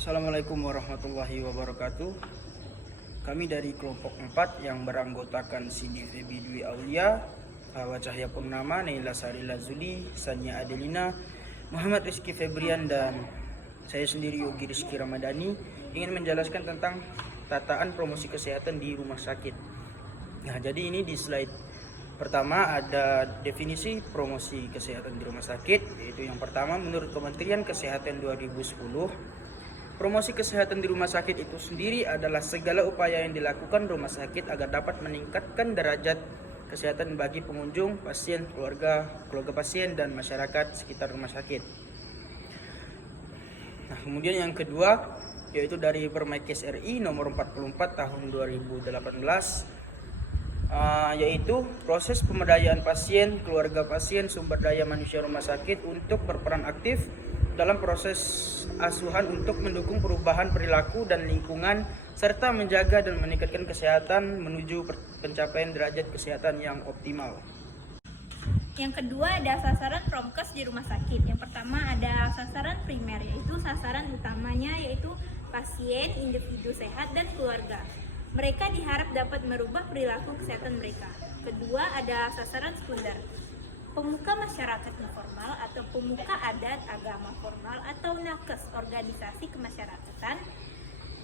Assalamualaikum warahmatullahi wabarakatuh. Kami dari kelompok 4 yang beranggotakan Cindy Febi Dwi Aulia, Hawa Cahya Purnama, Naila Sari Lazuli, Sanya Adelina, Muhammad Rizky Febrian, dan saya sendiri Yogi Rizky Ramadhani ingin menjelaskan tentang tataan promosi kesehatan di rumah sakit. Nah, jadi ini di slide pertama ada definisi promosi kesehatan di rumah sakit, yaitu yang pertama menurut Kementerian Kesehatan 2010, promosi kesehatan di rumah sakit itu sendiri adalah segala upaya yang dilakukan rumah sakit agar dapat meningkatkan derajat kesehatan bagi pengunjung, pasien, keluarga pasien, dan masyarakat sekitar rumah sakit. Nah, kemudian yang kedua yaitu dari Permenkes RI nomor 44 tahun 2018, yaitu proses pemberdayaan pasien, keluarga pasien, sumber daya manusia rumah sakit untuk berperan aktif dalam proses asuhan untuk mendukung perubahan perilaku dan lingkungan serta menjaga dan meningkatkan kesehatan menuju pencapaian derajat kesehatan yang optimal. Yang kedua ada sasaran promkes di rumah sakit. Yang pertama ada sasaran primer, yaitu sasaran utamanya yaitu pasien, individu sehat, dan keluarga. Mereka diharap dapat merubah perilaku kesehatan mereka. Kedua ada sasaran sekunder, pemuka masyarakat informal atau pemuka adat, agama formal atau nakes, organisasi kemasyarakatan,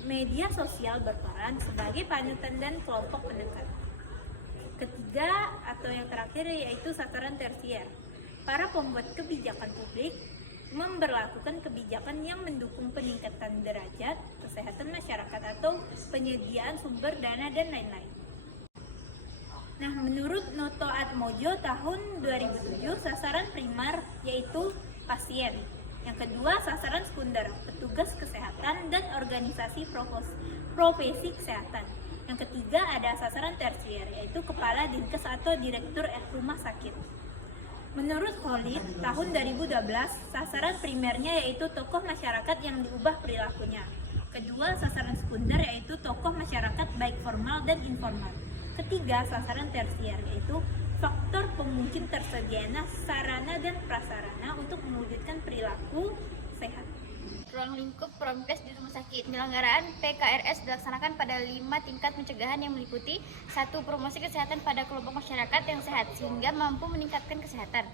media sosial berperan sebagai panutan dan kelompok pendekat. Ketiga atau yang terakhir yaitu sasaran tersier, para pembuat kebijakan publik memberlakukan kebijakan yang mendukung peningkatan derajat kesehatan masyarakat atau penyediaan sumber dana dan lain-lain. Nah, menurut Noto Atmojo tahun 2007, sasaran primer yaitu pasien. Yang kedua, sasaran sekunder, petugas kesehatan dan organisasi profesi kesehatan. Yang ketiga, ada sasaran tersier, yaitu kepala dinkes atau direktur rumah sakit. Menurut Khalid tahun 2012, sasaran primernya yaitu tokoh masyarakat yang diubah perilakunya. Kedua, sasaran sekunder yaitu tokoh masyarakat baik formal dan informal. Ketiga, sasaran tersier yaitu faktor pemungkin tersedianya sarana dan prasarana untuk mewujudkan perilaku sehat. Ruang lingkup promkes di rumah sakit. Penyelenggaraan PKRS dilaksanakan pada 5 tingkat pencegahan yang meliputi 1. Promosi kesehatan pada kelompok masyarakat yang sehat sehingga mampu meningkatkan kesehatan.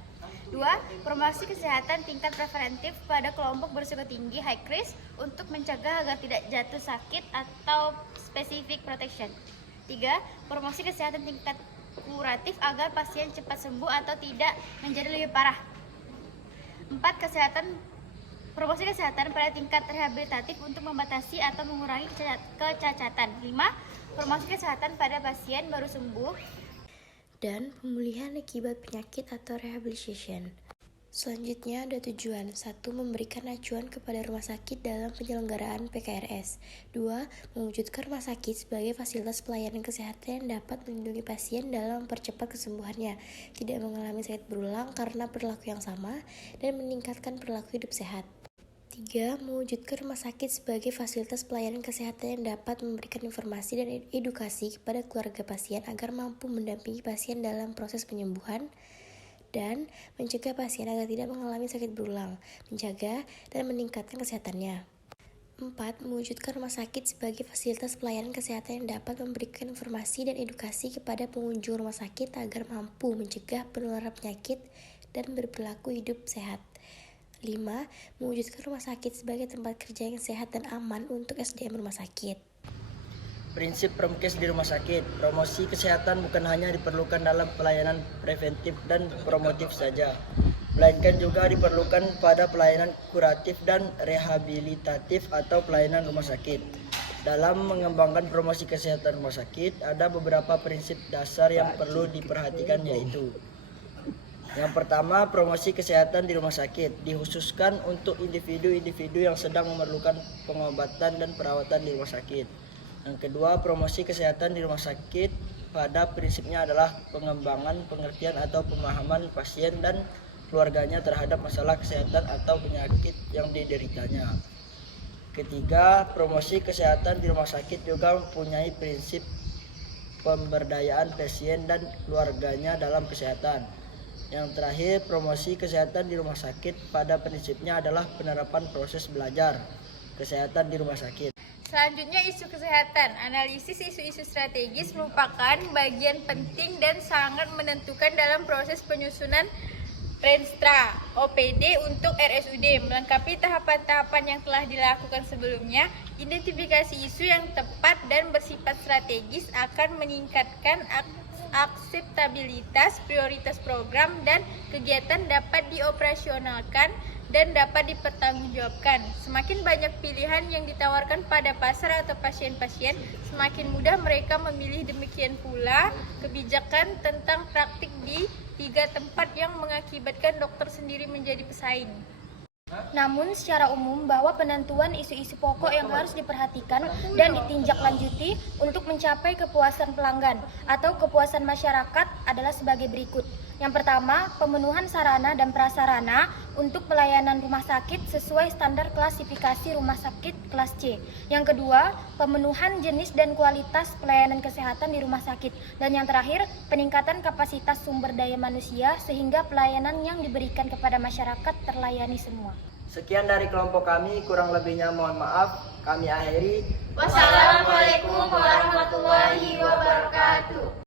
2. Promosi kesehatan tingkat preventif pada kelompok berisiko tinggi high risk untuk mencegah agar tidak jatuh sakit atau specific protection. 3. Promosi kesehatan tingkat kuratif agar pasien cepat sembuh atau tidak menjadi lebih parah. 4. Promosi kesehatan pada tingkat rehabilitatif untuk membatasi atau mengurangi kecacatan. 5. Promosi kesehatan pada pasien baru sembuh dan pemulihan akibat penyakit atau rehabilitation. Selanjutnya ada tujuan. 1. Memberikan acuan kepada rumah sakit dalam penyelenggaraan PKRS. 2. Mewujudkan rumah sakit sebagai fasilitas pelayanan kesehatan yang dapat melindungi pasien dalam mempercepat kesembuhannya, tidak mengalami sakit berulang karena perilaku yang sama, dan meningkatkan perilaku hidup sehat. 3. Mewujudkan rumah sakit sebagai fasilitas pelayanan kesehatan yang dapat memberikan informasi dan edukasi kepada keluarga pasien agar mampu mendampingi pasien dalam proses penyembuhan dan mencegah pasien agar tidak mengalami sakit berulang, menjaga dan meningkatkan kesehatannya. 4. Mewujudkan rumah sakit sebagai fasilitas pelayanan kesehatan yang dapat memberikan informasi dan edukasi kepada pengunjung rumah sakit agar mampu mencegah penularan penyakit dan berperilaku hidup sehat. 5. Mewujudkan rumah sakit sebagai tempat kerja yang sehat dan aman untuk SDM rumah sakit. Prinsip promkes di rumah sakit. Promosi kesehatan bukan hanya diperlukan dalam pelayanan preventif dan promotif saja, melainkan juga diperlukan pada pelayanan kuratif dan rehabilitatif atau pelayanan rumah sakit. Dalam mengembangkan promosi kesehatan rumah sakit, ada beberapa prinsip dasar yang perlu diperhatikan, yaitu: yang pertama, promosi kesehatan di rumah sakit dikhususkan untuk individu-individu yang sedang memerlukan pengobatan dan perawatan di rumah sakit. Yang kedua, promosi kesehatan di rumah sakit pada prinsipnya adalah pengembangan pengertian atau pemahaman pasien dan keluarganya terhadap masalah kesehatan atau penyakit yang dideritanya. Ketiga, promosi kesehatan di rumah sakit juga mempunyai prinsip pemberdayaan pasien dan keluarganya dalam kesehatan. Yang terakhir, promosi kesehatan di rumah sakit pada prinsipnya adalah penerapan proses belajar, kesehatan di rumah sakit. Selanjutnya isu kesehatan. Analisis isu-isu strategis merupakan bagian penting dan sangat menentukan dalam proses penyusunan Renstra OPD untuk RSUD. Melengkapi tahapan-tahapan yang telah dilakukan sebelumnya, identifikasi isu yang tepat dan bersifat strategis akan meningkatkan akseptabilitas prioritas program dan kegiatan dapat dioperasionalkan dan dapat dipertanggungjawabkan. Semakin banyak pilihan yang ditawarkan pada pasar atau pasien-pasien, semakin mudah mereka memilih. Demikian pula kebijakan tentang praktik di 3 tempat yang mengakibatkan dokter sendiri menjadi pesaing. Namun secara umum bahwa penentuan isu-isu pokok yang harus diperhatikan dan ditindaklanjuti untuk mencapai kepuasan pelanggan atau kepuasan masyarakat adalah sebagai berikut. Yang pertama, pemenuhan sarana dan prasarana untuk pelayanan rumah sakit sesuai standar klasifikasi rumah sakit kelas C. Yang kedua, pemenuhan jenis dan kualitas pelayanan kesehatan di rumah sakit. Dan yang terakhir, peningkatan kapasitas sumber daya manusia sehingga pelayanan yang diberikan kepada masyarakat terlayani semua. Sekian dari kelompok kami, kurang lebihnya mohon maaf. Kami akhiri. Wassalamualaikum warahmatullahi wabarakatuh.